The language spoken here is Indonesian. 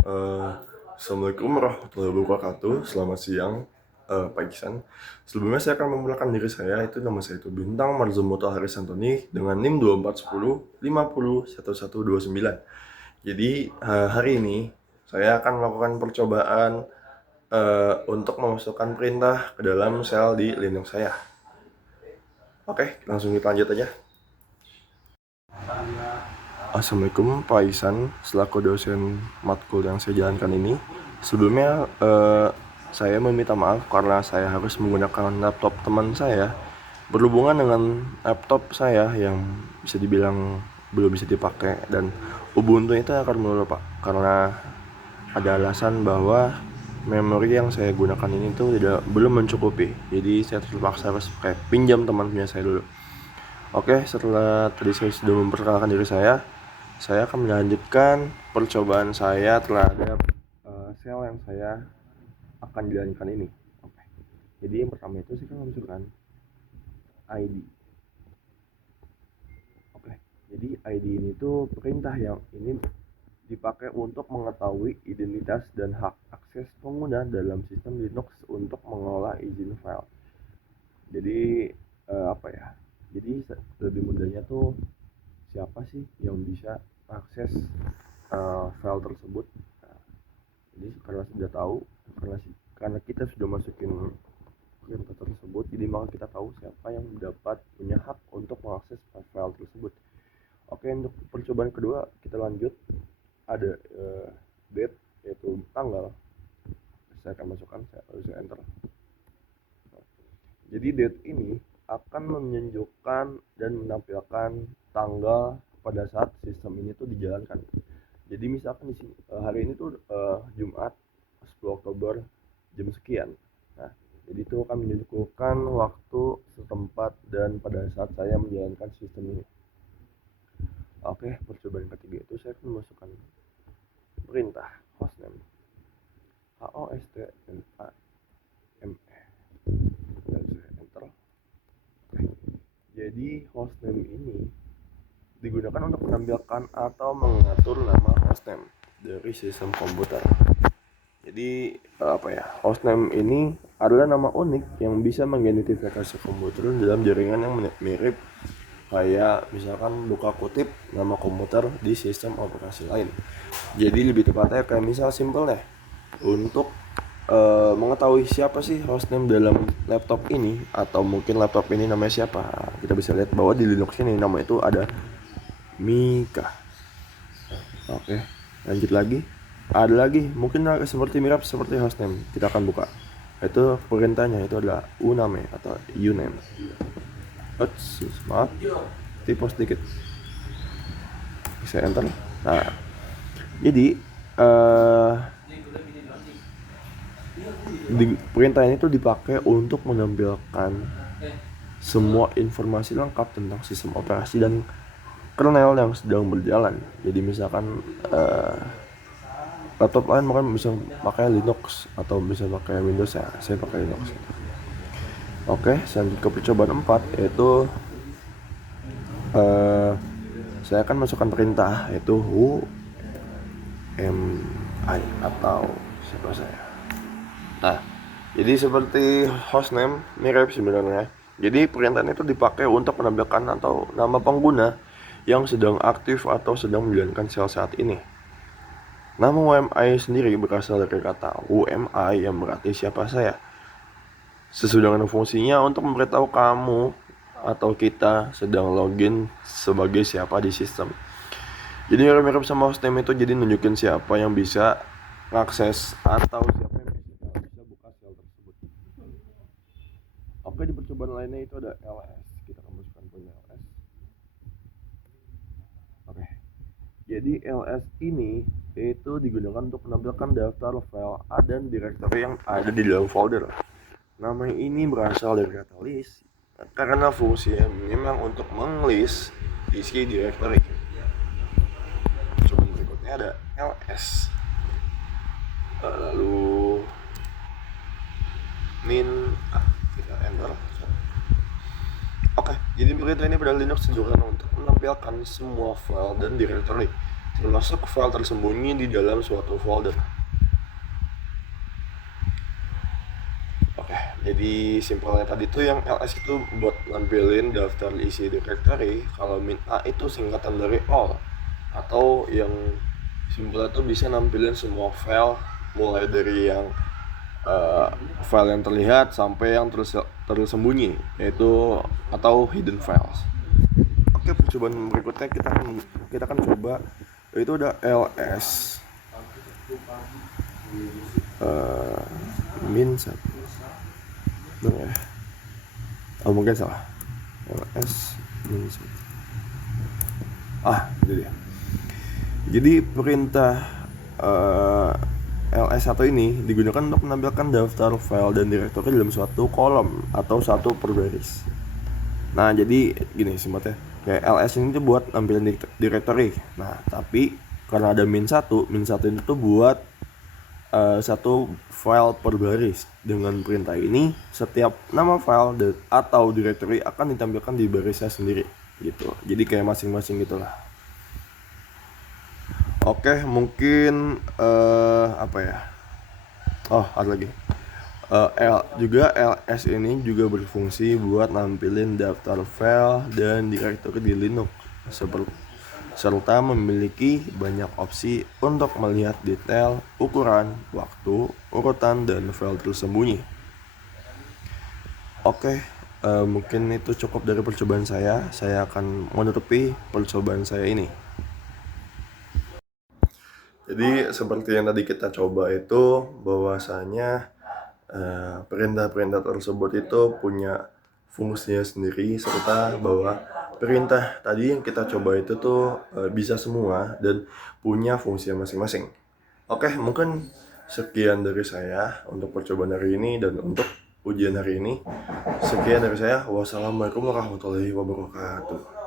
Eh, Assalamualaikum warahmatullahi wabarakatuh. Selamat siang, Pak Iksan. Sebelumnya saya akan memperkenalkan diri saya. Itu nama saya itu Bintang Marzumoto Haris Antoni dengan NIM 2410 50 1129. Jadi hari ini saya akan melakukan percobaan untuk memasukkan perintah ke dalam sel di Linux saya. Oke, langsung kita lanjut aja. Assalamualaikum Pak Isan, selaku dosen matkul yang saya jalankan ini. Sebelumnya saya meminta maaf karena saya harus menggunakan laptop teman saya. Berhubungan dengan laptop saya yang bisa dibilang belum bisa dipakai dan Ubuntu itu akan melulu Pak, karena ada alasan bahwa memori yang saya gunakan ini tuh belum mencukupi. Jadi saya terpaksa harus kayak pinjam teman punya saya dulu. Oke, setelah tadi saya sudah memperkenalkan diri saya akan melanjutkan percobaan saya terhadap sel yang saya akan jalankan ini. Oke. Jadi yang pertama itu saya akan masukkan ID. Oke. Jadi ID ini tuh perintah yang ini dipakai untuk mengetahui identitas dan hak akses pengguna dalam sistem Linux untuk mengelola izin file. Jadi apa ya? Jadi lebih mudahnya tuh siapa sih yang bisa akses file tersebut. Nah, jadi karena sudah tahu, karena kita sudah masukin perintah tersebut, jadi maka kita tahu siapa yang dapat punya hak untuk mengakses file tersebut. Oke, untuk percobaan kedua kita lanjut. Ada date, yaitu tanggal. Saya akan masukkan, saya enter. Jadi date ini akan menunjukkan dan menampilkan tanggal pada saat sistem ini tuh dijalankan. Jadi misalkan di sini hari ini tuh Jumat 10 Oktober jam sekian. Nah, jadi itu akan menunjukkan waktu setempat dan pada saat saya menjalankan sistem ini. Oke, percobaan ketiga itu saya akan memasukkan perintah hostname hostname dan saya enter. Oke. Jadi hostname ini digunakan untuk menampilkan atau mengatur nama hostname dari sistem komputer. Jadi apa ya, hostname ini adalah nama unik yang bisa mengidentifikasi komputer dalam jaringan yang mirip kayak misalkan buka kutip nama komputer di sistem operasi lain. Jadi lebih tepatnya kayak misal simpelnya untuk mengetahui siapa sih hostname dalam laptop ini, atau mungkin laptop ini namanya siapa, kita bisa lihat bahwa di Linux ini nama itu ada Mika. Oke, lanjut lagi. Ada lagi, mungkin seperti mirip seperti hostname. Kita akan buka. Itu perintahnya itu adalah uname atau uname. Oops, maaf, typo sedikit. Saya enter. Nah, jadi perintah ini tuh dipakai untuk menampilkan semua informasi lengkap tentang sistem operasi dan kernel yang sedang berjalan. Jadi misalkan laptop lain mungkin bisa pakai Linux atau bisa pakai Windows, ya saya pakai Linux. Oke, selanjutnya ke percobaan 4 yaitu saya akan masukkan perintah yaitu UMI atau siapa saya. Nah, jadi seperti hostname mirip sebenarnya. Jadi perintah itu dipakai untuk menampilkan atau nama pengguna yang sedang aktif atau sedang menjalankan sel saat ini. Nama UMI sendiri berasal dari kata UMI yang berarti siapa saya. Sesudah dengan fungsinya untuk memberitahu kamu atau kita sedang login sebagai siapa di sistem. Jadi mirip-mirip sama hostname itu, jadi nunjukin siapa yang bisa mengakses atau siapa yang bisa buka sel tersebut. Oke, di percobaan lainnya itu ada ls. Kita akan masukkan punya ls. Oke. Jadi ls ini itu digunakan untuk menampilkan daftar file dan directory yang ada di dalam folder. Nama ini berasal dari kata list karena fungsinya memang untuk menglist isi directory. Coba berikutnya ada ls. Lalu min kita enter. Oke, jadi perintah ini pada Linux digunakan untuk menampilkan semua file dan directory. termasuk file tersembunyi di dalam suatu folder. Oke, jadi simpelnya tadi tuh yang ls itu buat nampilin daftar isi directory, kalau min a itu singkatan dari all, atau yang simpelnya tuh bisa nampilin semua file mulai dari yang file yang terlihat sampai yang tersembunyi, yaitu atau hidden files. Oke, percobaan berikutnya kita akan coba, itu ada ls min 1. Benar ya? Oh, mungkin salah. ls min 1. Itu dia. Jadi perintah ls1 ini digunakan untuk menampilkan daftar file dan direktori dalam suatu kolom atau satu per baris. Nah, jadi gini simpelnya, kayak ls ini tuh buat nampilin directory. Nah, tapi karena ada min 1 ini tuh buat satu file per baris. Dengan perintah ini, setiap nama file atau directory akan ditampilkan di barisnya sendiri gitu. Jadi kayak masing-masing gitulah. Oke, mungkin apa ya? Oh, ada lagi. Juga ls ini juga berfungsi buat nampilin daftar file dan directory di Linux serta memiliki banyak opsi untuk melihat detail, ukuran, waktu, urutan, dan file tersembunyi. Oke, mungkin itu cukup dari percobaan saya. Saya akan menutupi percobaan saya ini. Jadi seperti yang tadi kita coba itu, bahwasanya perintah-perintah tersebut itu punya fungsinya sendiri, serta bahwa perintah tadi yang kita coba itu tuh bisa semua dan punya fungsinya masing-masing. Oke, mungkin sekian dari saya untuk percobaan hari ini dan untuk ujian hari ini. Sekian dari saya. Wassalamualaikum warahmatullahi wabarakatuh.